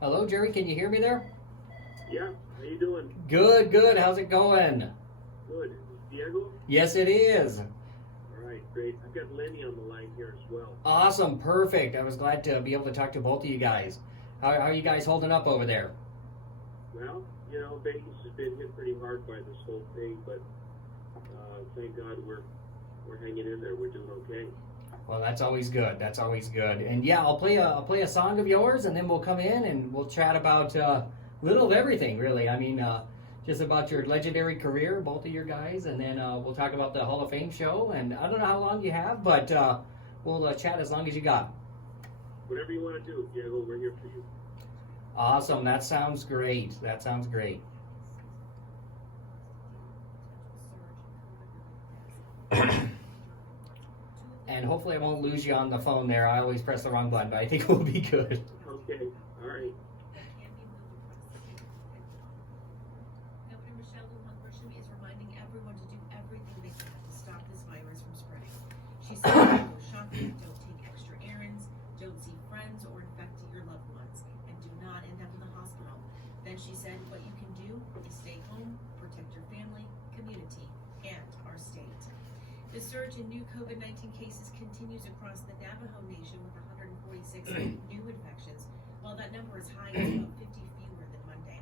Hello, Jerry. Can you hear me there? Yeah, how you doing? Good, good. How's it going? Good. Diego? Yes, it is. All right, great. I've got Lenny on the line here as well. Awesome. Perfect. I was glad to be able to talk to both of you guys. How are you guys holding up over there? Well, Vegas has been hit pretty hard by this whole thing, but thank God we're hanging in there. We're doing okay. Well, that's always good. That's always good. And yeah, I'll play a song of yours, and then we'll come in and we'll chat about little of everything, really. I mean, just about your legendary career, both of your guys, and then we'll talk about the Hall of Fame show. And I don't know how long you have, but we'll chat as long as you got. Whatever you want to do, Diego, we're here for you. Awesome. That sounds great. That sounds great. And hopefully I won't lose you on the phone there. I always press the wrong button, but I think we'll be good. Okay, all right. Governor Michelle Lujan Grisham is reminding everyone to do everything they can to stop this virus from spreading. She said, don't go shopping, don't take extra errands, don't see friends or infect your loved ones, and do not end up in the hospital. Then she said, what you can do is stay home, protect your family, community, and our state. The surge in new COVID-19 cases continues across the Navajo Nation with 146 new infections, while that number is high as about 50 fewer than Monday.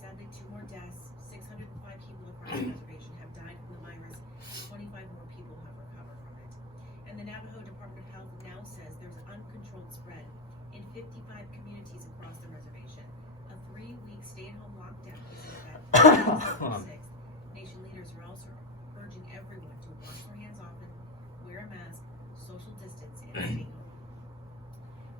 Sadly, 2 more deaths, 605 people across the reservation have died from the virus, 25 more people have recovered from it. And the Navajo Department of Health now says there's uncontrolled spread in 55 communities across the reservation. A 3-week stay-at-home lockdown is in effect. Nation leaders are also urging everyone to wash their hands often, wear a mask, social distance, and stay home.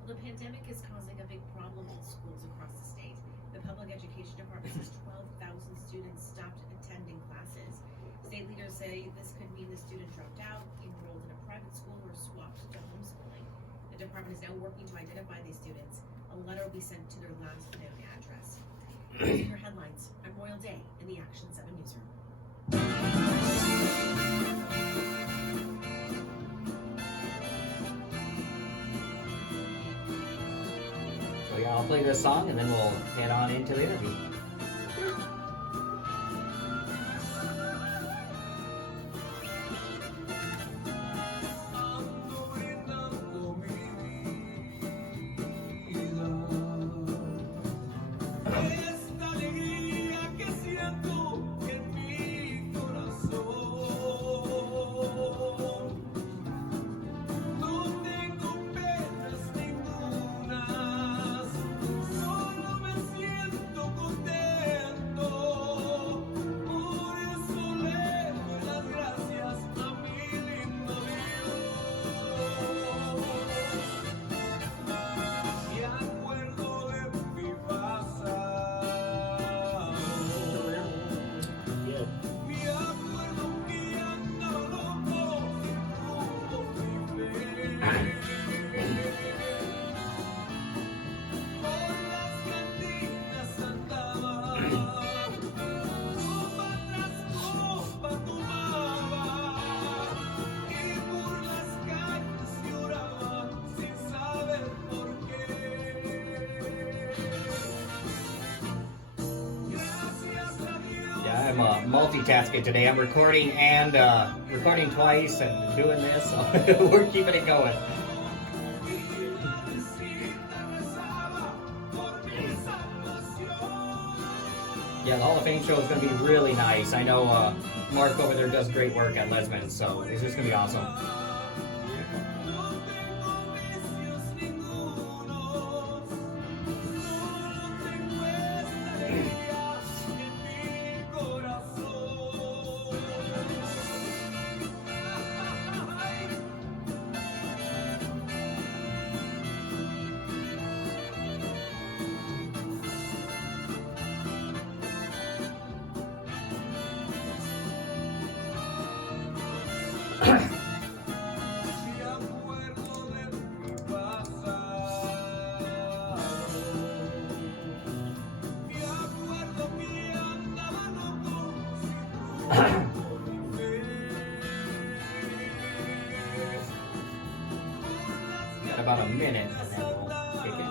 Well, the pandemic is causing a big problem in schools across the state. The Public Education Department says 12,000 students stopped attending classes. State leaders say this could mean the student dropped out, enrolled in a private school, or swapped to homeschooling. The department is now working to identify these students. A letter will be sent to their last known address. Those are your headlines. I'm Royal Day in the Action 7 newsroom. So yeah, I'll play this song and then we'll head on into the interview. I'm multitasking today. I'm recording and recording twice and doing this, so we're keeping it going. Yeah, the Hall of Fame show is going to be really nice. I know Mark over there does great work at Lesman, so it's just going to be awesome. Got about a minute and then we'll kick in.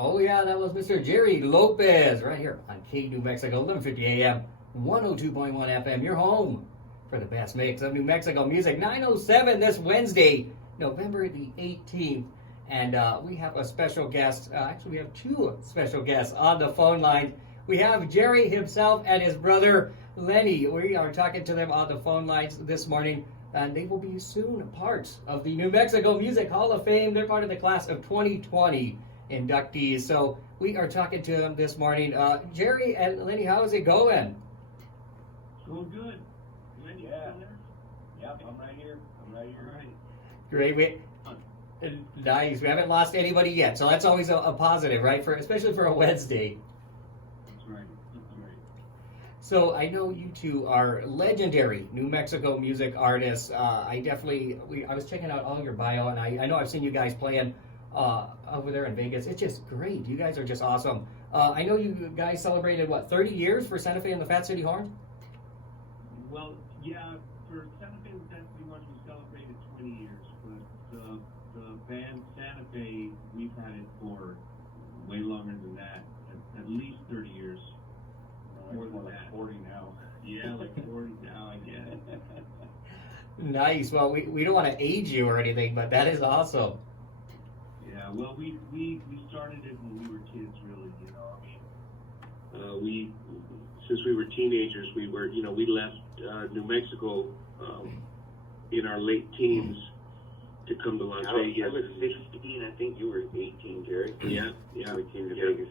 Oh yeah, that was Mr. Jerry Lopez right here on K New Mexico, 11:50 a.m., 102.1 FM. Your home for the best mix of New Mexico music. 9:07 this Wednesday, November the 18th, and we have a special guest. Actually, we have two special guests on the phone line. We have Jerry himself and his brother Lenny. We are talking to them on the phone lines this morning, and they will be soon part of the New Mexico Music Hall of Fame. They're part of the class of 2020 inductees. So we are talking to them this morning. Jerry and Lenny, how is it going? Going good. Lenny, Yeah. you there? Yep, I'm right here. All right. Great. Nice. We haven't lost anybody yet, so that's always a positive, right? Especially for a Wednesday. That's right. That's right. So I know you two are legendary New Mexico music artists. I was checking out all your bio, and I know I've seen you guys playing over there in Vegas. It's just great. You guys are just awesome. I know you guys celebrated, 30 years for Santa Fe and the Fat City Horns? Well, yeah, for Santa Fe and Fat City Horns, we celebrated 20 years, but the band Santa Fe, we've had it for way longer than that, at least 30 years. More than like 40 now. Yeah, like 40 now, I guess. Nice. Well, we don't want to age you or anything, but that is awesome. Yeah, well, we started it when we were kids, really. Since we were teenagers, we left New Mexico in our late teens to come to Las Vegas. I was 16. I think you were 18, Jerry. Yeah. We came to Vegas.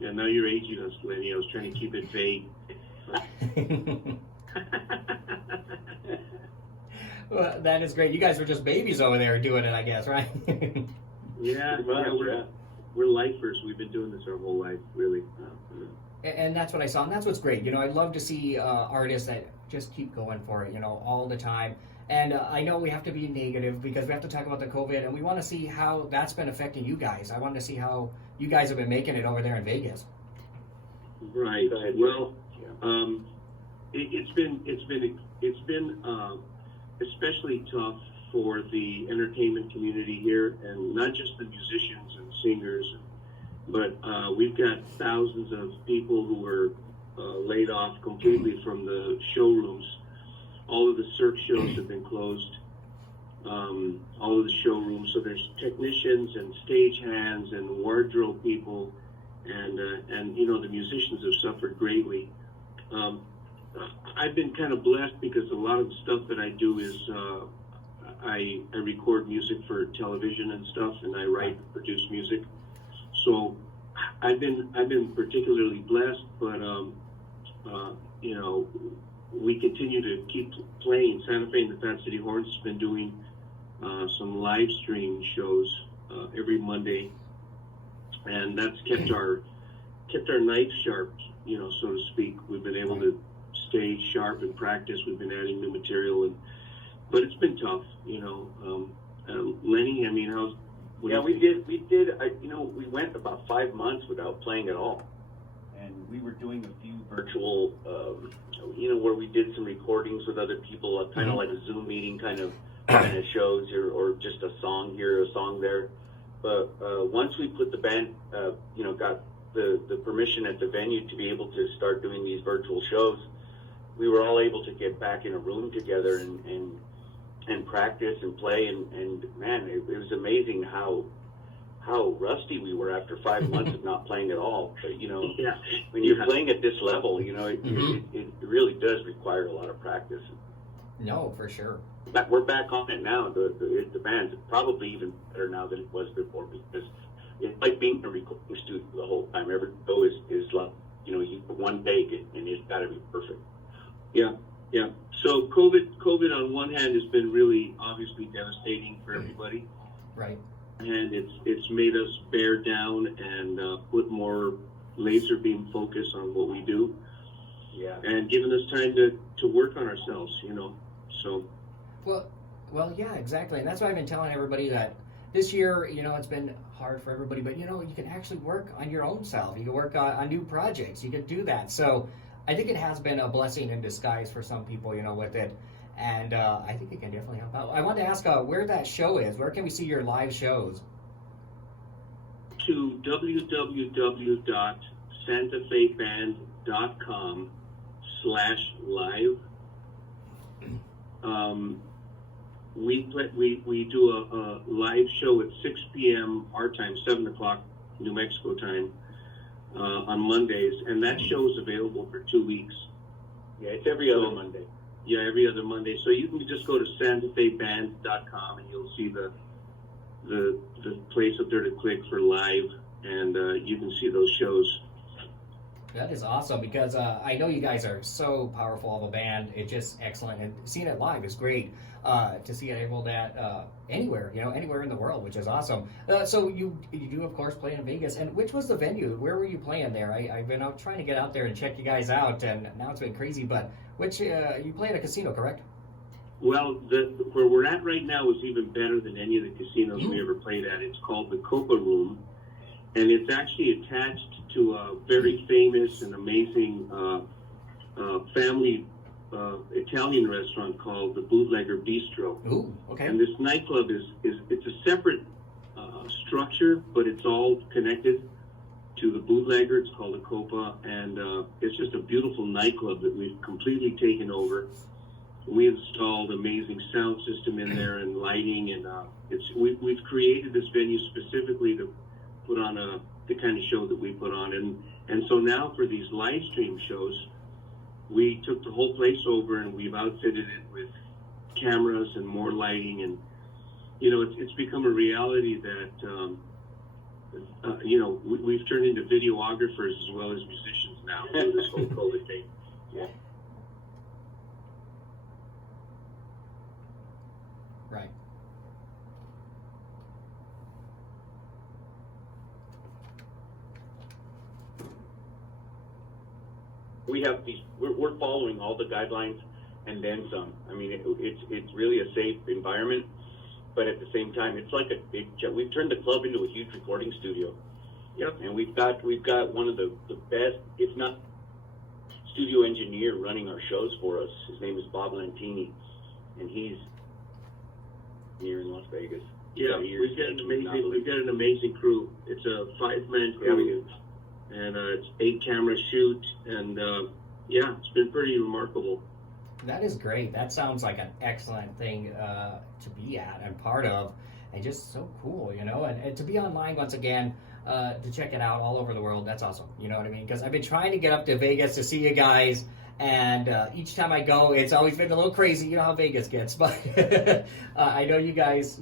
Yeah, now you're aging us, Lenny. I was trying to keep it vague. Well, that is great. You guys were just babies over there doing it, I guess, right? Yeah, we're lifers. We've been doing this our whole life, really. And that's what I saw, and that's what's great. I'd love to see artists that just keep going for it, all the time. And I know we have to be negative because we have to talk about the COVID, and we want to see how that's been affecting you guys. I want to see how you guys have been making it over there in Vegas. Right. Well, it's been especially tough for the entertainment community here, and not just the musicians and singers, but we've got thousands of people who were laid off completely from the showrooms. All of the Cirque shows have been closed. All of the showrooms. So there's technicians and stagehands and wardrobe people, and the musicians have suffered greatly. I've been kind of blessed because a lot of the stuff that I do is I record music for television and stuff, and I write and produce music. So I've been particularly blessed, but we continue to keep playing. Santa Fe and the Fat City Horns has been doing some live stream shows every Monday, and that's kept our nights sharp, so to speak. We've been able to stay sharp and practice. We've been adding new material, but it's been tough, Lenny, I mean, We did. We went about 5 months without playing at all, and we were doing a few virtual, where we did some recordings with other people, kind of like a Zoom meeting kind of shows, or just a song here, a song there. But once we put the band, got the permission at the venue to be able to start doing these virtual shows, we were all able to get back in a room together and practice and play, and man, it was amazing how rusty we were after 5 months of not playing at all. But when you're playing at this level, it really does require a lot of practice. No, for sure. But we're back on it now. The band's probably even better now than it was before, because it's like being in a recording studio the whole time. Every show is like, you one take it, and it's got to be perfect. Yeah. So COVID on one hand has been really obviously devastating for everybody, Right. and it's made us bear down and put more laser beam focus on what we do, Yeah. and giving us time to work on ourselves, so. Well, yeah, exactly, and that's why I've been telling everybody that this year, it's been hard for everybody, but you can actually work on your own self. You can work on new projects. You can do that. So I think it has been a blessing in disguise for some people, with it, and I think it can definitely help out. I wanted to ask where that show is. Where can we see your live shows? To www.santafeband.com/live. We do a live show at 6 p.m. our time, 7 o'clock New Mexico time, on Mondays, and that show is available for 2 weeks. Yeah, it's every other Monday. Yeah, every other Monday. So you can just go to santafeband.com and you'll see the place up there to click for live, and you can see those shows. That is awesome because I know you guys are so powerful of a band. It's just excellent, and seeing it live is great. To see it able that anywhere, anywhere in the world, which is awesome. So you do, of course, play in Vegas. And which was the venue? Where were you playing there? I've been out trying to get out there and check you guys out, and now it's been crazy. But which you play at a casino, correct? Well, where we're at right now is even better than any of the casinos we ever played at. It's called the Copa Room, and it's actually attached to a very famous and amazing family Italian restaurant called the Bootlegger Bistro. Ooh, okay. And this nightclub it's a separate structure, but it's all connected to the Bootlegger. It's called the Copa, and it's just a beautiful nightclub that we've completely taken over. We installed amazing sound system in there and lighting, and we've created this venue specifically to put on the kind of show that we put on, and so now for these live stream shows, we took the whole place over and we've outfitted it with cameras and more lighting, and it's become a reality that we've turned into videographers as well as musicians now through this whole COVID thing. Yeah. Right. We have we're following all the guidelines and then some. I mean, it's really a safe environment, but at the same time, it's like we've turned the club into a huge recording studio. Yep. And we've got one of the best, if not studio engineer running our shows for us. His name is Bob Lantini, and he's here in Las Vegas. Yeah, we've got an amazing crew. It's a 5-man crew. And it's 8-camera shoot, and it's been pretty remarkable. That is great. That sounds like an excellent thing to be at and part of, and just so cool, and to be online once again, to check it out all over the world. That's awesome. You know what I mean? Because I've been trying to get up to Vegas to see you guys, and each time I go, it's always been a little crazy. You know how Vegas gets, but I know you guys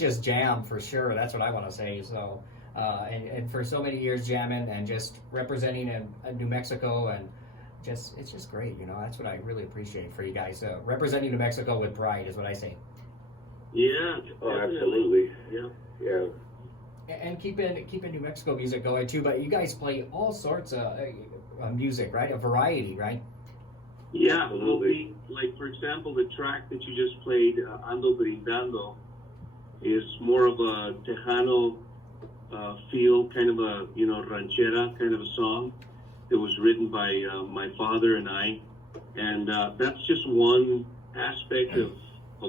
just jam for sure. That's what I want to say. So. And for so many years jamming and just representing in New Mexico, and it's just great, that's what I really appreciate for you guys. Representing New Mexico with pride is what I say. Yeah. Oh, absolutely. Yeah. Yeah. And keeping New Mexico music going too, but you guys play all sorts of music, right? A variety, right? Yeah, absolutely. Like for example, the track that you just played, Ando Brindando, is more of a Tejano feel, kind of a ranchera kind of a song that was written by my father and I, and that's just one aspect of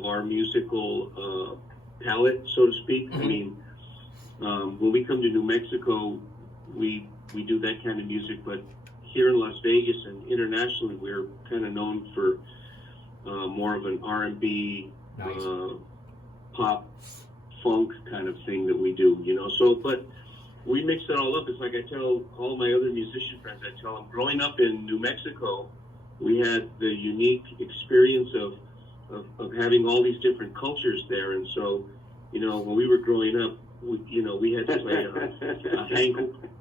our musical palette, so to speak. I mean, when we come to New Mexico, we do that kind of music, but here in Las Vegas and internationally, we're kind of known for more of an R&B, Nice. Pop, funk kind of thing that we do, So, but we mix it all up. It's like I tell all my other musician friends, I tell them, growing up in New Mexico, we had the unique experience of having all these different cultures there. And so, when we were growing up, we had to play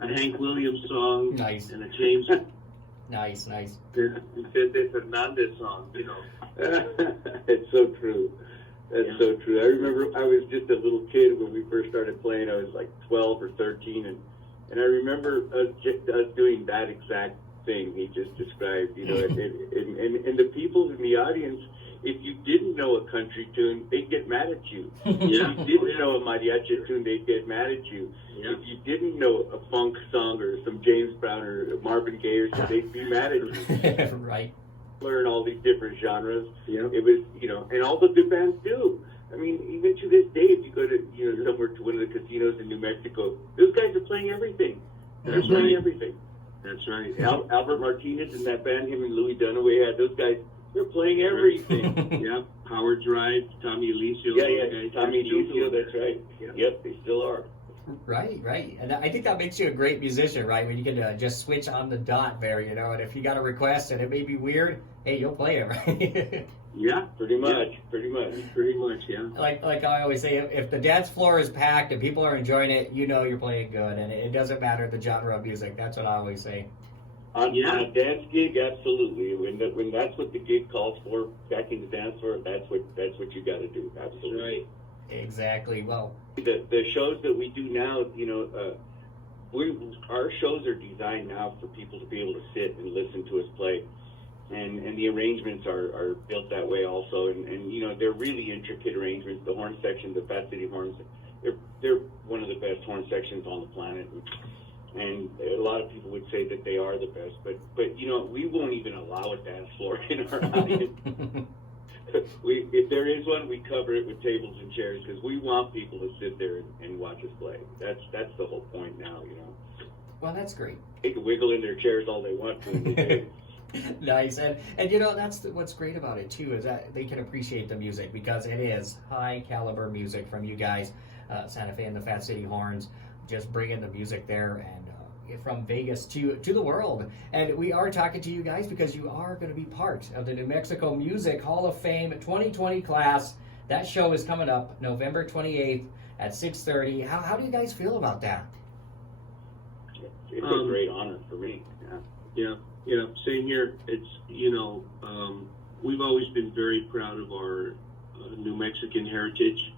a Hank Williams song, Nice. and a James Nice. Vicente Fernandez song, It's so true. That's so true. I remember I was just a little kid when we first started playing. I was like 12 or 13, and And I remember us doing that exact thing he just described, you know, and the people in the audience, if you didn't know a country tune, they'd get mad at you. Yeah. If you didn't know a mariachi tune, they'd get mad at you. Yeah. If you didn't know a funk song or some James Brown or Marvin Gaye or something, they'd be mad at you. Right. Learn all these different genres. Yeah. It was, you know, and all the good bands do. I mean, even to this day, if you go to, you know, somewhere to one of the casinos in New Mexico, those guys are playing everything. They're That's playing right. everything. That's right. Albert Martinez and that band, him and Louis Dunaway had those guys. They're playing everything. Yeah. Howard Drive, Tommy Alicio. Yeah. Tommy Alicio, that's right. Yeah. Yep, they still are. Right. And I think that makes you a great musician, right? When you can just switch on the dot there, you know, and if you got a request and it may be weird, hey, you'll play it, right? Yeah. Pretty much. Pretty much, yeah. Like I always say, if the dance floor is packed and people are enjoying it, you know you're playing good, and it doesn't matter the genre of music. That's what I always say. On a dance gig, absolutely. When that's what the gig calls for, backing the dance floor, that's what you got to do. Absolutely. That's right. Exactly. Well, The shows that we do now, you know, our shows are designed now for people to be able to sit and listen to us play, and the arrangements are built that way also, and you know, they're really intricate arrangements. The horn section, the Fat City Horns, they're one of the best horn sections on the planet, and a lot of people would say that they are the best, but you know, we won't even allow a dance floor in our audience. If there is one, we cover it with tables and chairs because we want people to sit there and watch us play. That's the whole point now, you know. well, that's great. They can wiggle in their chairs all they want to. And they do. Nice, and you know that's what's great about it too, is that they can appreciate the music because it is high caliber music from you guys, Santa Fe and the Fat City Horns, just bringing the music there and from Vegas to the world. And we are talking to you guys because you are going to be part of the New Mexico Music Hall of Fame 2020 class. That show is coming up November 28th at 6:30. How do you guys feel about that? It's a great honor for me. Yeah, same here. It's, you know, we've always been very proud of our New Mexican heritage,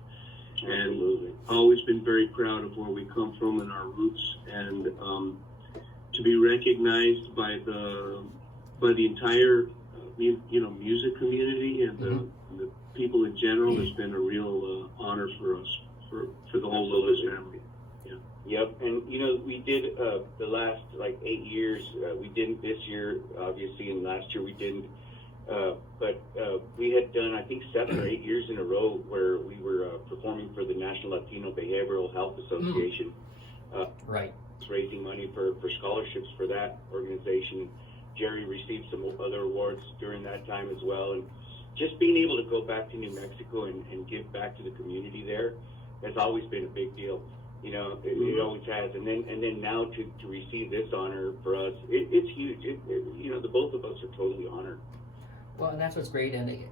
and Absolutely. always been very proud of where we come from and our roots, and to be recognized by the entire you know, music community and the people in general has been a real honor for us, for the whole Lopez family. Yep, and you know, we did the last like 8 years. We didn't this year, obviously, and last year we didn't. But we had done, I think, 7 or 8 years in a row where we were performing for the National Latino Behavioral Health Association. Right. Raising money for scholarships for that organization. Jerry received some other awards during that time as well, and just being able to go back to New Mexico and give back to the community there has always been a big deal. You know, it always has, and then now to receive this honor for us, it's huge. You know, the both of us are totally honored. Well, and that's what's great, and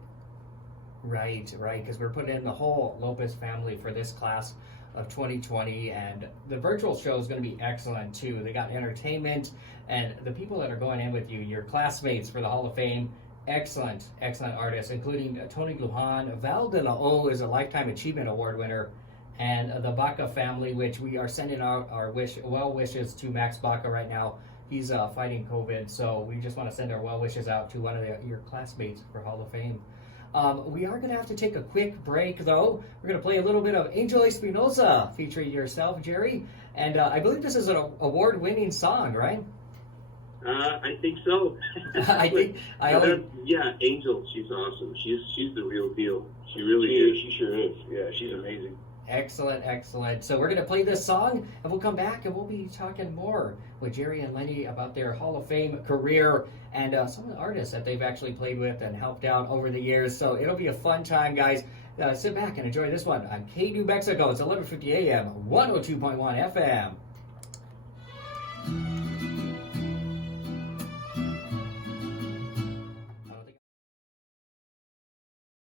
right, because we're putting in the whole Lopez family for this class of 2020, and the virtual show is going to be excellent too. They got entertainment, and the people that are going in with you, your classmates for the Hall of Fame, excellent artists, including Tony Lujan. Val de la O is a Lifetime Achievement Award winner, and the Baca family, which we are sending out our well wishes to Max Baca right now. He's fighting COVID, so we just want to send our well wishes out to one of your classmates for Hall of Fame. We are going to have to take a quick break, though. We're going to play a little bit of Angel Espinosa featuring yourself, Jerry. And I believe this is an award-winning song, right? I think so. Yeah, Angel, she's awesome. She's the real deal. She really is. She sure is. Yeah, she's amazing. Excellent. So we're going to play this song, and we'll come back, and we'll be talking more with Jerry and Lenny about their Hall of Fame career and some of the artists that they've actually played with and helped out over the years. So it'll be a fun time, guys. Sit back and enjoy this one on K New Mexico. It's 11:50 a.m., 102.1 FM.